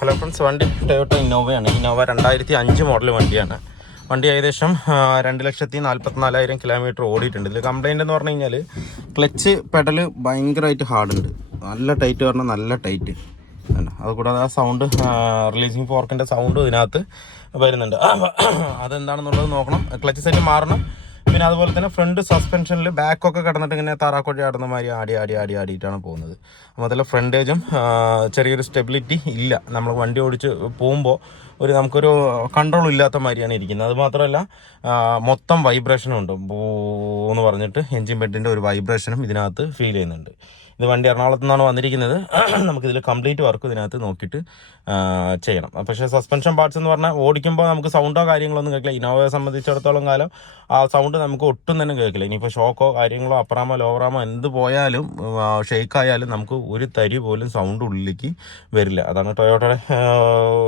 Hello friends, വണ്ടി Toyota ഇന്നോവയാണ്. Innova 2005 model വണ്ടിയാണ്. വണ്ടി ഏകദേശം 2,44,000 കിലോമീറ്റർ ഓടിയിട്ടുണ്ട്. ഇതിൽ കംപ്ലൈൻ്റ് എന്ന് പറഞ്ഞു കഴിഞ്ഞാൽ ക്ലച്ച് പെഡൽ ഭയങ്കരമായിട്ട് ഹാർഡുണ്ട്. നല്ല ടൈറ്റ് പറഞ്ഞാൽ നല്ല ടൈറ്റ്. അതുകൂടാതെ ആ സൗണ്ട്, റിലീസിങ് ഫോർക്കിൻ്റെ സൗണ്ടും ഇതിനകത്ത് വരുന്നുണ്ട്. അതെന്താണെന്നുള്ളത് നോക്കണം. ക്ലച്ച് സെറ്റ് മാറണം. പിന്നെ അതുപോലെ തന്നെ ഫ്രണ്ട് സസ്പെൻഷനിൽ ബാക്കൊക്കെ കിടന്നിട്ട് ഇങ്ങനെ താറാക്കൊടി ആടുന്ന മാതിരി ആടിയിട്ടാണ് പോകുന്നത്. അപ്പോൾ അതിൽ ഫ്രണ്ടേജും ചെറിയൊരു സ്റ്റെബിലിറ്റി ഇല്ല. നമ്മൾ വണ്ടി ഓടിച്ച് പോകുമ്പോൾ നമുക്കൊരു കൺട്രോൾ ഇല്ലാത്ത മാതിരിയാണ് ഇരിക്കുന്നത്. അതുമാത്രമല്ല, മൊത്തം വൈബ്രേഷനും ഉണ്ട്. എന്ന് പറഞ്ഞിട്ട് എൻജിൻ ബെഡിൻ്റെ ഒരു വൈബ്രേഷനും ഇതിനകത്ത് ഫീൽ ചെയ്യുന്നുണ്ട്. ഇത് വണ്ടി എറണാകുളത്തു നിന്നാണ് വന്നിരിക്കുന്നത്. നമുക്കിതിൽ കംപ്ലീറ്റ് വർക്ക് ഇതിനകത്ത് നോക്കിയിട്ട് ചെയ്യണം. പക്ഷേ സസ്പെൻഷൻ പാർട്സ് എന്ന് പറഞ്ഞാൽ ഓടിക്കുമ്പോൾ നമുക്ക് സൗണ്ടോ കാര്യങ്ങളൊന്നും കേൾക്കില്ല. ഇന്നോവയെ സംബന്ധിച്ചിടത്തോളം കാലം ആ സൗണ്ട് നമുക്ക് ഒട്ടും തന്നെ കേൾക്കില്ല. ഇനിയിപ്പോൾ ഷോക്കോ കാര്യങ്ങളോ അപ്പറാമോ ലോവറാമോ എന്ത് പോയാലും ഷെയ്ക്കായാലും നമുക്ക് ഒരു തരി പോലും സൗണ്ട് ഉള്ളിലേക്ക് വരില്ല. അതാണ് ടൊയോട്ടയുടെ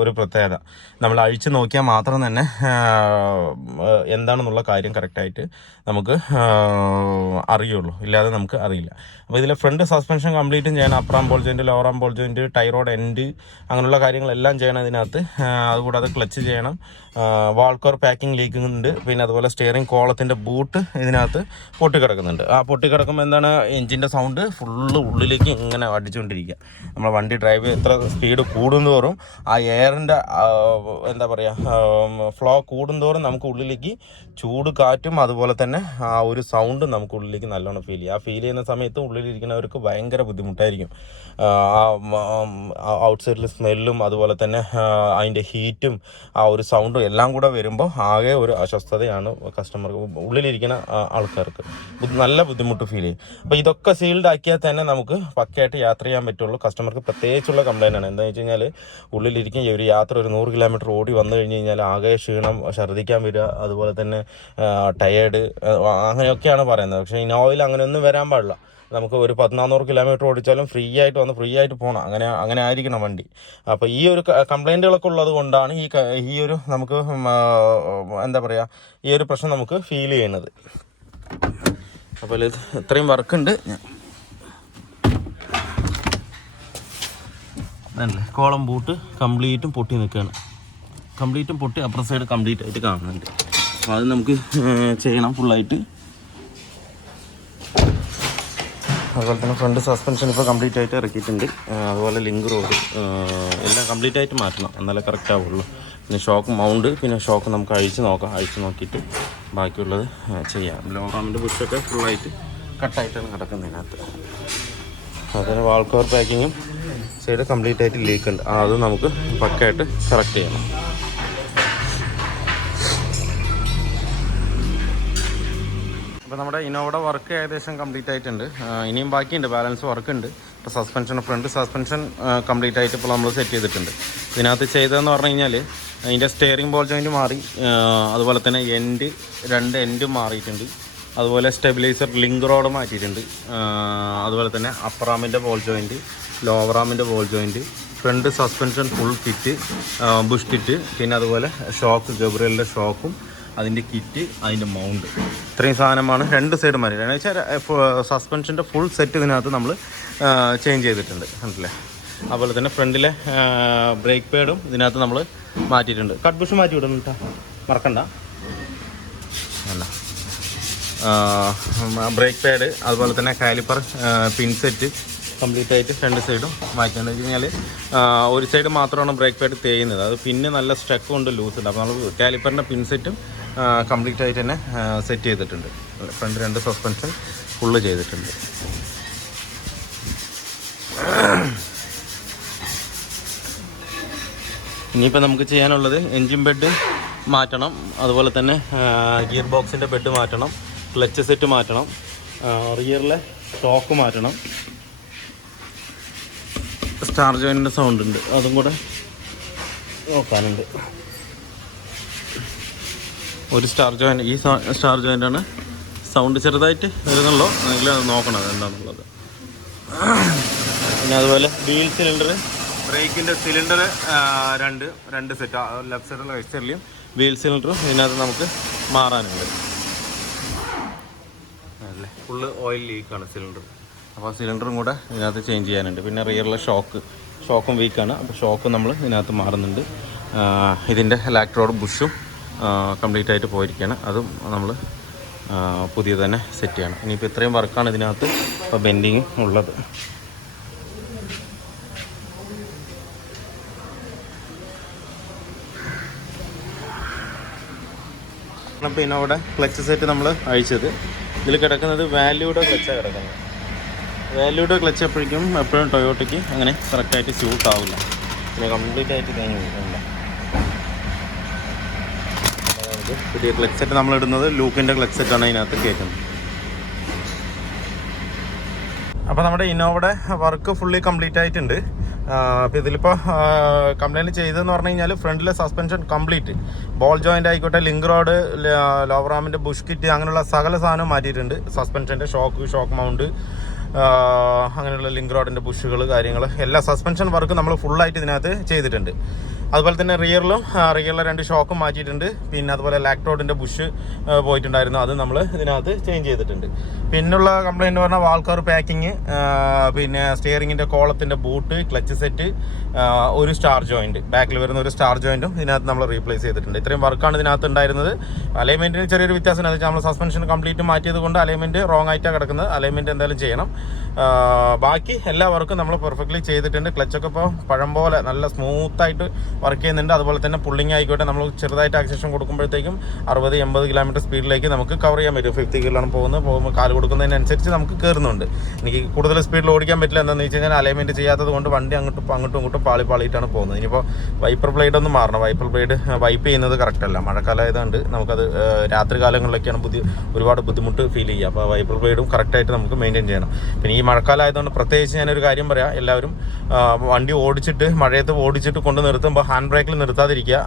ഒരു പ്രത്യേകത. നമ്മൾ അഴിച്ച് നോക്കിയാൽ മാത്രം തന്നെ എന്താണെന്നുള്ള കാര്യം കറക്റ്റായിട്ട് നമുക്ക് അറിയുള്ളൂ, ഇല്ലാതെ നമുക്ക് അറിയില്ല. അപ്പോൾ ഇതിലെ ഫ്രണ്ട് സസ്പെൻഷൻ കംപ്ലീറ്റും ചെയ്യണം. Upper arm ball joint, lower arm ball joint, tie rod end, അങ്ങനെയുള്ള കാര്യങ്ങളെല്ലാം ചെയ്യണം ഇതിനകത്ത്. അതുകൂടാതെ ക്ലച്ച് ചെയ്യണം. വാൾക്കോർ പാക്കിംഗ് ലീക്കിംഗ് ഉണ്ട്. പിന്നെ അതുപോലെ സ്റ്റിയറിംഗ് കോളത്തിൻ്റെ ബൂട്ട് ഇതിനകത്ത് പൊട്ടിക്കിടക്കുന്നുണ്ട്. ആ പൊട്ടിക്കിടക്കുമ്പോൾ എന്താണ്, എൻജിൻ്റെ സൗണ്ട് ഫുള്ള് ഉള്ളിലേക്ക് ഇങ്ങനെ അടിച്ചുകൊണ്ടിരിക്കുക. നമ്മൾ വണ്ടി ഡ്രൈവ് എത്ര സ്പീഡ് കൂടുന്തോറും ആ എയറിൻ്റെ എന്താ പറയുക ഫ്ലോ കൂടുന്തോറും നമുക്ക് ഉള്ളിലേക്ക് ചൂട് കാറ്റും അതുപോലെ തന്നെ ആ ഒരു സൗണ്ട് നമുക്ക് ഉള്ളിലേക്ക് നല്ലോണം ഫീൽ ചെയ്യും. ആ ഫീൽ ചെയ്യുന്ന സമയത്ത് ഉള്ളിലിരിക്കുന്നവർക്ക് ഭയങ്കര ബുദ്ധിമുട്ടായിരിക്കും. ഔട്ട് സൈഡിൽ സ്മെല്ലും അതുപോലെ തന്നെ അതിൻ്റെ ഹീറ്റും ആ ഒരു സൗണ്ടും എല്ലാം കൂടെ വരുമ്പോൾ ആകെ ഒരു അസ്വസ്ഥതയാണ് കസ്റ്റമർക്ക്, ഉള്ളിലിരിക്കുന്ന ആൾക്കാർക്ക് നല്ല ബുദ്ധിമുട്ട് ഫീൽ ചെയ്യും. അപ്പോൾ ഇതൊക്കെ സീൽഡ് ആക്കിയാൽ തന്നെ നമുക്ക് പക്കയായിട്ട് യാത്ര ചെയ്യാൻ പറ്റുള്ളൂ. കസ്റ്റമർക്ക് പ്രത്യേകിച്ചുള്ള കംപ്ലൈൻ്റ് ആണ്. എന്താണെന്ന് വെച്ച് കഴിഞ്ഞാൽ ഉള്ളിലിരിക്കും ഒരു യാത്ര ഒരു 100 കിലോമീറ്റർ ഓടി വന്നു കഴിഞ്ഞ് കഴിഞ്ഞാൽ ആകെ ക്ഷീണം, ഛർദ്ദിക്കാൻ വരിക, അതുപോലെ തന്നെ ടയേർഡ്, അങ്ങനെയൊക്കെയാണ് പറയുന്നത്. പക്ഷേ ഇന്നോവയിൽ അങ്ങനെയൊന്നും വരാൻ പാടില്ല. നമുക്ക് ഒരു 1400 കിലോമീറ്റർ ഓടിച്ചാലും ഫ്രീ ആയിട്ട് വന്ന് ഫ്രീ ആയിട്ട് പോകണം. അങ്ങനെ ആയിരിക്കണം വണ്ടി. അപ്പോൾ ഈ ഒരു കംപ്ലൈൻറ്റുകളൊക്കെ ഉള്ളത് കൊണ്ടാണ് ഈ ഒരു നമുക്ക് എന്താ പറയുക ഈ ഒരു പ്രശ്നം നമുക്ക് ഫീൽ ചെയ്യുന്നത്. അപ്പോൾ ഇത് ഇത്രയും വർക്കുണ്ട്. അതല്ലേ കോളം ബൂട്ട് കംപ്ലീറ്റും പൊട്ടി നിൽക്കുകയാണ്. കംപ്ലീറ്റും പൊട്ടി അപ്പുറ സൈഡ് കംപ്ലീറ്റ് ആയിട്ട് കാണുന്നുണ്ട്. അപ്പോൾ അത് നമുക്ക് ചെയ്യണം ഫുള്ളായിട്ട്. അതുപോലെ തന്നെ ഫ്രണ്ട് സസ്പെൻഷൻ ഇപ്പോൾ കംപ്ലീറ്റ് ആയിട്ട് ഇറക്കിയിട്ടുണ്ട്. അതുപോലെ ലിങ്ക് റോഡ് എല്ലാം കംപ്ലീറ്റ് ആയിട്ട് മാറ്റണം, എന്നാലേ കറക്റ്റ് ആവുള്ളൂ. പിന്നെ ഷോക്ക് മൗണ്ട്, പിന്നെ ഷോക്ക് നമുക്ക് അഴിച്ച് നോക്കിയിട്ട് ബാക്കിയുള്ളത് ചെയ്യാം. ലോറാമിൻ്റെ ബുഷൊക്കെ ഫുള്ളായിട്ട് കട്ടായിട്ടാണ് കിടക്കുന്നതിനകത്ത്. അതിന് വാൾ കവർ പാക്കിങ്ങും സൈഡ് കംപ്ലീറ്റ് ആയിട്ട് ലീക്ക് ഉണ്ട്. അത് നമുക്ക് പക്കയായിട്ട് കറക്റ്റ് ചെയ്യണം. അപ്പോൾ നമ്മുടെ ഇന്നോവയുടെ വർക്ക് ഏകദേശം കംപ്ലീറ്റ് ആയിട്ടുണ്ട്. ഇനിയും ബാക്കിയുണ്ട്, ബാലൻസ് വർക്ക് ഉണ്ട്. ഇപ്പോൾ ഫ്രണ്ട് സസ്പെൻഷൻ കംപ്ലീറ്റ് ആയിട്ട് ഇപ്പോൾ നമ്മൾ സെറ്റ് ചെയ്തിട്ടുണ്ട്. ഇതിനകത്ത് ചെയ്തതെന്ന് പറഞ്ഞു കഴിഞ്ഞാൽ അതിൻ്റെ സ്റ്റിയറിംഗ് ബോൾ ജോയിൻറ്റ് മാറി, അതുപോലെ തന്നെ രണ്ട് എൻഡും മാറിയിട്ടുണ്ട്. അതുപോലെ സ്റ്റെബിലൈസർ ലിങ്ക് റോഡ് മാറ്റിയിട്ടുണ്ട്. അതുപോലെ തന്നെ അപ്പറാമിൻ്റെ ബോൾ ജോയിൻറ്റ്, ലോവറാമിൻ്റെ ball joint, front suspension full kit, bush kit, പിന്നെ അതുപോലെ ഷോക്ക്, ഗബ്രിയലിൻ്റെ ഷോക്കും അതിൻ്റെ കിറ്റ്, അതിൻ്റെ മൗണ്ട്, ഇത്രയും സാധനമാണ് രണ്ട് സൈഡ് മാറി. എന്ന് വെച്ചാൽ സസ്പെൻഷൻ്റെ ഫുൾ സെറ്റ് ഇതിനകത്ത് നമ്മൾ ചേഞ്ച് ചെയ്തിട്ടുണ്ട്, കണ്ടില്ലേ. അതുപോലെ തന്നെ ഫ്രണ്ടിലെ ബ്രേക്ക് പാഡും ഇതിനകത്ത് നമ്മൾ മാറ്റിയിട്ടുണ്ട്. കട്ട് ബുഷ് മാറ്റി വിടുന്നു കേട്ടോ, മറക്കണ്ട. അല്ല ബ്രേക്ക് പാഡ്, അതുപോലെ തന്നെ കാലിപ്പർ പിൻ സെറ്റ് കംപ്ലീറ്റ് ആയിട്ട് രണ്ട് സൈഡും മാറ്റുന്നത്. വെച്ച് കഴിഞ്ഞാൽ ഒരു സൈഡ് മാത്രമാണ് ബ്രേക്ക് പാഡ് തേയുന്നത്. അത് പിന്നെ നല്ല സ്റ്റക്കും ഉണ്ട്, ലൂസ് ഉണ്ട്. അപ്പോൾ നമ്മൾ കാലിപ്പറിൻ്റെ പിൻ സെറ്റും കംപ്ലീറ്റ് ആയിട്ട് തന്നെ സെറ്റ് ചെയ്തിട്ടുണ്ട്. ഫ്രണ്ട് രണ്ട് സസ്പെൻഷൻ ഫുള്ള് ചെയ്തിട്ടുണ്ട്. ഇനിയിപ്പോൾ നമുക്ക് ചെയ്യാനുള്ളത് എൻജിൻ ബെഡ് മാറ്റണം, അതുപോലെ തന്നെ ഗിയർ ബോക്സിൻ്റെ ബെഡ് മാറ്റണം, ക്ലച്ച് സെറ്റ് മാറ്റണം, റിയറിലെ ഷോക്ക് മാറ്റണം, സ്റ്റാർ ജോയിൻ്റെ സൗണ്ട് ഉണ്ട്, അതും കൂടെ നോക്കാനുണ്ട്. ഒരു സ്റ്റാർ ജോയിൻ്റ്, ഈ സ്റ്റാർ ജോയിൻ്റാണ് സൗണ്ട് ചെറുതായിട്ട് വരുന്നുള്ളൂ, നിങ്ങൾ നോക്കണം എന്താണെന്നുള്ളത്. പിന്നെ അതുപോലെ വീൽ സിലിണ്ടർ, ബ്രേക്കിൻ്റെ സിലിണ്ടർ രണ്ട് സെറ്റ്, ലെഫ്റ്റ് സൈഡിലും റൈറ്റ് സൈഡിലും വീൽ സിലിണ്ടറും ഇതിനകത്ത് നമുക്ക് മാറാനുണ്ട്. അല്ലേ ഫുള്ള് ഓയിൽ ലീക്കാണ് സിലിണ്ടർ. അപ്പോൾ സിലിണ്ടറും കൂടെ ഇതിനകത്ത് ചേഞ്ച് ചെയ്യാനുണ്ട്. പിന്നെ റിയറിലെ ഷോക്കും വീക്കാണ്. അപ്പോൾ ഷോക്ക് നമ്മൾ ഇതിനകത്ത് മാറുന്നുണ്ട്. ഇതിൻ്റെ ഇലക്ട്രോഡ് ബുഷും കംപ്ലീറ്റ് ആയിട്ട് പോയിരിക്കുകയാണ്. അതും നമ്മൾ പുതിയ തന്നെ സെറ്റ് ചെയ്യണം. ഇനിയിപ്പോൾ ഇത്രയും വർക്കാണ് ഇതിനകത്ത് ഇപ്പോൾ ബെൻഡിങ് ഉള്ളത്. അപ്പോൾ ഇന്നോവിടെ ക്ലച്ച് സെറ്റ് നമ്മൾ അഴിച്ചത്. ഇതിൽ കിടക്കുന്നത് വാല്യൂയുടെ ക്ലച്ചാണ് കിടക്കുന്നത്. വാല്യൂയുടെ ക്ലച്ച് എപ്പോഴും ടൊയോട്ടയ്ക്ക് അങ്ങനെ കറക്റ്റായിട്ട് സ്യൂട്ട് ആവില്ല. പിന്നെ കംപ്ലീറ്റ് ആയിട്ട് കഴിഞ്ഞ് പോയിട്ടില്ല. പുതിയ ക്ലച്ച് സെറ്റ് നമ്മൾ ഇടുന്നത് ലൂക്കിൻ്റെ ക്ലച്ച് സെറ്റാണ് ഇതിനകത്ത് കയറ്റുന്നത്. അപ്പോൾ നമ്മുടെ ഇന്നോവയുടെ വർക്ക് ഫുള്ളി കംപ്ലീറ്റ് ആയിട്ടുണ്ട്. അപ്പോൾ ഇതിലിപ്പോൾ കംപ്ലൈൻറ്റ് ചെയ്തതെന്ന് പറഞ്ഞു കഴിഞ്ഞാൽ ഫ്രണ്ടിലെ സസ്പെൻഷൻ കംപ്ലീറ്റ് ബോൾ ജോയിൻ്റ് ആയിക്കോട്ടെ, ലിങ്ക് റോഡ്, ലോവർ ആമിൻ്റെ ബുഷ് കിറ്റ്, അങ്ങനെയുള്ള സകല സാധനവും മാറ്റിയിട്ടുണ്ട്. സസ്പെൻഷൻ്റെ ഷോക്ക് മൗണ്ട്, അങ്ങനെയുള്ള ലിങ്ക് റോഡിൻ്റെ ബുഷുകൾ, കാര്യങ്ങൾ എല്ലാ സസ്പെൻഷൻ വർക്ക് നമ്മൾ ഫുള്ളായിട്ട് ഇതിനകത്ത് ചെയ്തിട്ടുണ്ട്. അതുപോലെ തന്നെ റിയറിലെ 2 ഷോക്കും മാറ്റിയിട്ടുണ്ട്. പിന്നെ അതുപോലെ ലാക്ട്രോഡിൻ്റെ ബുഷ് പോയിട്ടുണ്ടായിരുന്നു, അത് നമ്മൾ ഇതിനകത്ത് ചേഞ്ച് ചെയ്തിട്ടുണ്ട്. പിന്നുള്ള കംപ്ലയിൻറ്റ് പറഞ്ഞാൽ വാൾക്കർ പാക്കിങ്, പിന്നെ സ്റ്റിയറിങ്ങിൻ്റെ കോളത്തിൻ്റെ ബൂട്ട്, ക്ലച്ച് സെറ്റ്, ഒരു സ്റ്റാർ ജോയിൻറ്റ്, ബാക്കിൽ വരുന്ന ഒരു സ്റ്റാർ ജോയിൻറ്റും ഇതിനകത്ത് നമ്മൾ റീപ്ലേസ് ചെയ്തിട്ടുണ്ട്. ഇത്രയും വർക്കാണ് ഇതിനകത്ത് ഉണ്ടായിരുന്നത്. അലൈൻമെൻറ്റിന് ചെറിയൊരു വ്യത്യാസം എന്ന് വെച്ചാൽ നമ്മൾ സസ്പെൻഷൻ കംപ്ലീറ്റ് മാറ്റിയത് കൊണ്ട് അലൈൻമെൻറ്റ് റോങ് ആയിട്ടാണ് കിടക്കുന്നത്. അലൈൻമെൻറ്റ് എന്തായാലും ചെയ്യണം. ബാക്കി എല്ലാ വർക്കും നമ്മൾ പെർഫെക്റ്റ്ലി ചെയ്തിട്ടുണ്ട്. ക്ലച്ചൊക്കെ ഇപ്പോൾ പഴം പോലെ നല്ല സ്മൂത്തായിട്ട് വർക്ക് ചെയ്യുന്നുണ്ട്. അതുപോലെ തന്നെ പുള്ളിങ് ആയിക്കോട്ടെ, നമ്മൾ ചെറുതായിട്ട് ആക്സേഷൻ കൊടുക്കുമ്പോഴത്തേക്കും 60-80 കിലോമീറ്റർ സ്പീഡിലേക്ക് നമുക്ക് കവർ ചെയ്യാൻ പറ്റും. 50 കിലോയാണ് പോകുമ്പോൾ കാല് കൊടുക്കുന്നതിനനുസരിച്ച് നമുക്ക് കയറുന്നുണ്ട്. എനിക്ക് കൂടുതൽ സ്പീഡിൽ ഓടിക്കാൻ പറ്റില്ല. എന്താണെന്ന് വെച്ച് കഴിഞ്ഞാൽ അലൈൻമെൻറ്റ് ചെയ്യാത്തത് കൊണ്ട് വണ്ടി അങ്ങോട്ടും ഇങ്ങോട്ടും പാളിയിട്ടാണ് പോകുന്നത്. ഇനിയിപ്പോൾ വൈപ്പർ ബ്ലേഡ് ഒന്ന് മാറണം. വൈപ്പർ ബ്ലേഡ് വൈപ്പ് ചെയ്യുന്നത് കറക്റ്റല്ല. മഴക്കാലം ആയതുകൊണ്ട് നമുക്കത് രാത്രി കാലങ്ങളിലൊക്കെയാണ് ഒരുപാട് ബുദ്ധിമുട്ട് ഫീൽ ചെയ്യുക. അപ്പോൾ വൈപ്പർ ബ്ലേഡും കറക്റ്റായിട്ട് നമുക്ക് മെയിൻറ്റെയിൻ ചെയ്യണം. പിന്നെ ഈ മഴക്കാലം ആയതുകൊണ്ട് പ്രത്യേകിച്ച് ഞാനൊരു കാര്യം പറയാം, എല്ലാവരും വണ്ടി മഴയത്ത് ഓടിച്ചിട്ട് കൊണ്ട് നിർത്തുമ്പോൾ ഹാൻഡ് ബ്രേക്കിൽ നിർത്താതിരിക്കുക,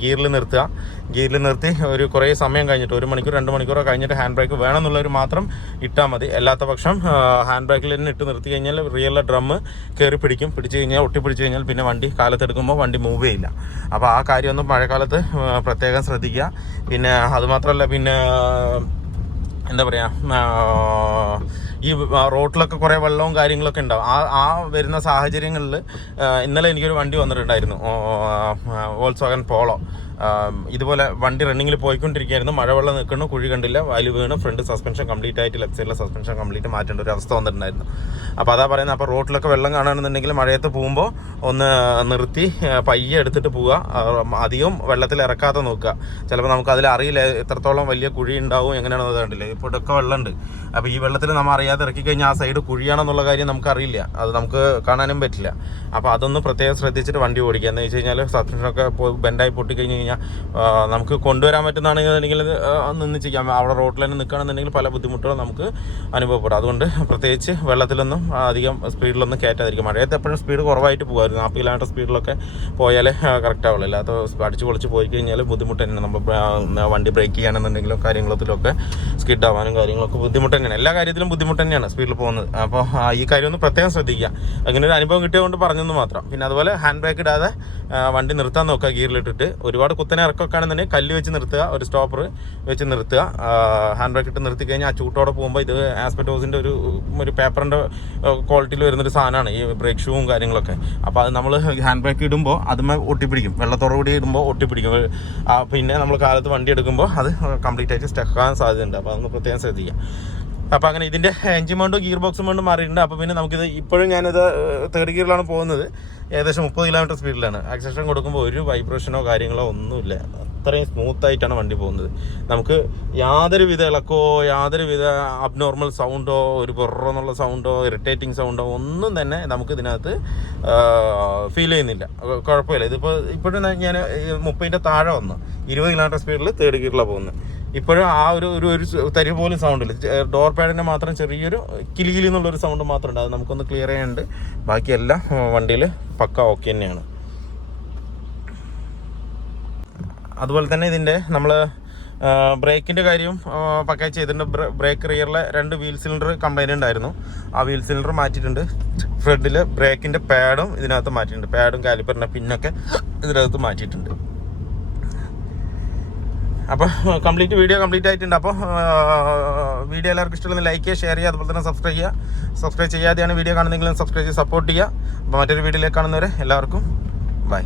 ഗിയറിൽ നിർത്തി ഒരു കുറേ സമയം കഴിഞ്ഞിട്ട് 1 മണിക്കൂർ 2 മണിക്കൂറോ കഴിഞ്ഞിട്ട് ഹാൻഡ് ബ്രേക്ക് വേണമെന്നുള്ളവർ മാത്രം ഇട്ടാൽ മതി. അല്ലാത്ത പക്ഷം ഹാൻഡ് ബ്രേക്കിൽ തന്നെ ഇട്ട് നിർത്തി കഴിഞ്ഞാൽ റിയറിലെ ഡ്രം പിടിച്ച് കഴിഞ്ഞാൽ ഒട്ടിപ്പിടിച്ച് കഴിഞ്ഞാൽ പിന്നെ വണ്ടി കാലത്തെടുക്കുമ്പോൾ വണ്ടി മൂവ് ചെയ്യില്ല. അപ്പോൾ ആ കാര്യമൊന്നും മഴക്കാലത്ത് പ്രത്യേകം ശ്രദ്ധിക്കുക. പിന്നെ അതുമാത്രമല്ല, പിന്നെ എന്താ പറയുക, ഈ റോട്ടിലൊക്കെ കുറേ വെള്ളവും കാര്യങ്ങളൊക്കെ ഉണ്ടാവും. ആ വരുന്ന സാഹചര്യങ്ങളിൽ ഇന്നലെ എനിക്കൊരു വണ്ടി വന്നിട്ടുണ്ടായിരുന്നു, വോൾസ്വാഗൻ പോളോ. ഇതുപോലെ വണ്ടി റണ്ണിങ്ങിൽ പോയിക്കൊണ്ടിരിക്കുകയായിരുന്നു. മഴവെള്ളം നിൽക്കുന്നു, കുഴി കണ്ടില്ല, വലി വീണ് ഫ്രണ്ട് സസ്പെൻഷൻ കംപ്ലീറ്റ് ആയിട്ട് ലെഫ്റ്റ് സൈഡിലെ സസ്പെൻഷൻ കംപ്ലീറ്റ് മാറ്റേണ്ട ഒരു അവസ്ഥ വന്നിട്ടുണ്ടായിരുന്നു. അപ്പോൾ അതാ പറയുന്നത്. അപ്പോൾ റോട്ടിലൊക്കെ വെള്ളം കാണുകയാണെന്നുണ്ടെങ്കിൽ മഴയത്ത് പോകുമ്പോൾ ഒന്ന് നിർത്തി പയ്യെ എടുത്തിട്ട് പോവുക. അധികം വെള്ളത്തിൽ ഇറക്കാതെ നോക്കുക. ചിലപ്പോൾ നമുക്ക് അതിൽ അറിയില്ല എത്രത്തോളം വലിയ കുഴി ഉണ്ടാവും, എങ്ങനെയാണെന്ന് കണ്ടില്ലേ. ഇപ്പോൾ ഇതൊക്കെ വെള്ളമുണ്ട്. അപ്പോൾ ഈ വെള്ളത്തിൽ നമ്മൾ അറിയാതെ ഇറക്കി കഴിഞ്ഞാൽ ആ സൈഡ് കുഴിയാണെന്നുള്ള കാര്യം നമുക്കറിയില്ല, അത് നമുക്ക് കാണാനും പറ്റില്ല. അപ്പോൾ അതൊന്ന് പ്രത്യേകം ശ്രദ്ധിച്ചിട്ട് വണ്ടി ഓടിക്കുക. എന്ന് വെച്ച് കഴിഞ്ഞാൽ സസ്പെൻഷനൊക്കെ ബെൻഡായി പൊട്ടിക്കഴിഞ്ഞ് കഴിഞ്ഞാൽ നമുക്ക് കൊണ്ടുവരാൻ പറ്റുന്നതാണെങ്കിൽ നിന്ന് ചെയ്യാം. അവിടെ റോഡിൽ തന്നെ നിൽക്കുകയാണെന്നുണ്ടെങ്കിൽ പല ബുദ്ധിമുട്ടുകളും നമുക്ക് അനുഭവപ്പെടും. അതുകൊണ്ട് പ്രത്യേകിച്ച് വെള്ളത്തിലൊന്നും അധികം സ്പീഡിലൊന്നും കയറ്റാതിരിക്കും. മഴയത്ത് എപ്പോഴും സ്പീഡ് കുറവായിട്ട് പോകുമായിരുന്നു. 40 കിലോമീറ്റർ സ്പീഡിലൊക്കെ പോയാലേ കറക്റ്റ് ആവുള്ളൂ. അല്ലാത്ത അടിച്ച് പൊളിച്ച് പോയി കഴിഞ്ഞാൽ ബുദ്ധിമുട്ട് തന്നെയാണ്. നമ്മൾ വണ്ടി ബ്രേക്ക് ചെയ്യാനെന്നുണ്ടെങ്കിലും കാര്യങ്ങളത്തിലൊക്കെ സ്കിഡ് ആവാനും കാര്യങ്ങളൊക്കെ ബുദ്ധിമുട്ട് തന്നെയാണ്. എല്ലാ കാര്യത്തിലും ബുദ്ധിമുട്ട് തന്നെയാണ് സ്പീഡിൽ പോകുന്നത്. അപ്പോൾ ഈ കാര്യം ഒന്ന് പ്രത്യേകം ശ്രദ്ധിക്കുക. അങ്ങനെ ഒരു അനുഭവം കിട്ടിയതുകൊണ്ട് പറഞ്ഞെന്ന് മാത്രം. പിന്നെ അതുപോലെ ഹാൻഡ് ബ്രേക്ക് ഇടാതെ വണ്ടി നിർത്താൻ നോക്കുക. ഗിയറിലിട്ടിട്ട് ഒരുപാട് കുത്തനെ ഇറക്കമൊക്കെ ആണെന്നുണ്ടെങ്കിൽ കല്ല് വെച്ച് നിർത്തുക, ഒരു സ്റ്റോപ്പർ വെച്ച് നിർത്തുക. ഹാൻഡ് ബ്രേക്ക് ഇട്ട് നിർത്തി കഴിഞ്ഞാൽ ആ ചൂട്ടോടെ പോകുമ്പോൾ ഇത് ആസ്പെറ്റോസിൻ്റെ ഒരു പേപ്പറിൻ്റെ ക്വാളിറ്റിയിൽ വരുന്നൊരു സാധനമാണ് ഈ ബ്രേക്ക് ഷൂവും കാര്യങ്ങളൊക്കെ. അപ്പോൾ അത് നമ്മൾ ഹാൻഡ് ബ്രേക്ക് ഇടുമ്പോൾ അതുമേ ഒട്ടിപ്പിടിക്കും. വെള്ളത്തോടുകൂടി ഇടുമ്പോൾ ഒട്ടിപ്പിടിക്കും. പിന്നെ നമ്മൾ കാലത്ത് വണ്ടി എടുക്കുമ്പോൾ അത് കംപ്ലീറ്റ് ആയിട്ട് സ്റ്റക്കാകാൻ സാധ്യതയുണ്ട്. അപ്പോൾ അതൊന്ന് പ്രത്യേകം ശ്രദ്ധിക്കുക. അപ്പോൾ അങ്ങനെ ഇതിൻ്റെ എൻജിൻ മൗണ്ടും ഗിയർ ബോക്സ് മൗണ്ടും മാറിയിട്ടുണ്ട്. അപ്പോൾ പിന്നെ നമുക്കിത് ഇപ്പോഴും ഞാനിത് 3rd ഗിയറിലാണ് പോകുന്നത്. ഏകദേശം 30 കിലോമീറ്റർ സ്പീഡിലാണ്. ആക്സിലേഷൻ കൊടുക്കുമ്പോൾ ഒരു വൈബ്രേഷനോ കാര്യങ്ങളോ ഒന്നുമില്ല. അത്രയും സ്മൂത്തായിട്ടാണ് വണ്ടി പോകുന്നത്. നമുക്ക് യാതൊരുവിധ ഇളക്കോ യാതൊരുവിധ അബ്നോർമൽ സൗണ്ടോ ഒരു ബൊറെന്നുള്ള സൗണ്ടോ ഇറിറ്റേറ്റിംഗ് സൗണ്ടോ ഒന്നും തന്നെ നമുക്ക് ഇതിനകത്ത് ഫീൽ ചെയ്യുന്നില്ല. കുഴപ്പമില്ല. ഇപ്പോഴും ഞാൻ 30ൻ്റെ താഴെ വന്നു 20 കിലോമീറ്റർ സ്പീഡിൽ 3rd ഗിയറിലാണ് പോകുന്നത്. ഇപ്പോഴും ആ ഒരു തരി പോലും സൗണ്ടില്ല. ഡോർ പാഡിൻ്റെ മാത്രം ചെറിയൊരു കിലി എന്നുള്ളൊരു സൗണ്ട് മാത്രം ഉണ്ട്. അത് നമുക്കൊന്ന് ക്ലിയർ ചെയ്യാനുണ്ട്. ബാക്കിയെല്ലാം വണ്ടിയിൽ പക്ക ഓക്കെ തന്നെയാണ്. അതുപോലെ തന്നെ ഇതിൻ്റെ നമ്മൾ ബ്രേക്കിൻ്റെ കാര്യം പക്കാ ചെയ്തിട്ടുണ്ട്. ബ്രേക്ക് റിയറിലെ 2 വീൽ സിലിണ്ടർ കംപ്ലൈൻറ്റ് ഉണ്ടായിരുന്നു. ആ വീൽ സിലിണ്ടർ മാറ്റിയിട്ടുണ്ട്. ഫ്രണ്ടിൽ ബ്രേക്കിൻ്റെ പാഡും ഇതിനകത്ത് മാറ്റിയിട്ടുണ്ട്. പാഡും കാലിപ്പറിൻ്റെ പിന്നൊക്കെ ഇതിനകത്ത് മാറ്റിയിട്ടുണ്ട്. അപ്പോൾ വീഡിയോ കംപ്ലീറ്റ് ആയിട്ടുണ്ട്. അപ്പോൾ വീഡിയോ എല്ലാവർക്കും ഇഷ്ടമുള്ള ലൈക്ക് ചെയ്യുക, ഷെയർ ചെയ്യുക, അതുപോലെ തന്നെ സബ്സ്ക്രൈബ് ചെയ്യാതെയാണ് വീഡിയോ കാണുന്നതെങ്കിലും സബ്സ്ക്രൈബ് ചെയ്ത് സപ്പോർട്ട് ചെയ്യുക. അപ്പോൾ മറ്റൊരു വീഡിയോയിലേക്ക് കാണുന്നവരെ എല്ലാവർക്കും ബൈ.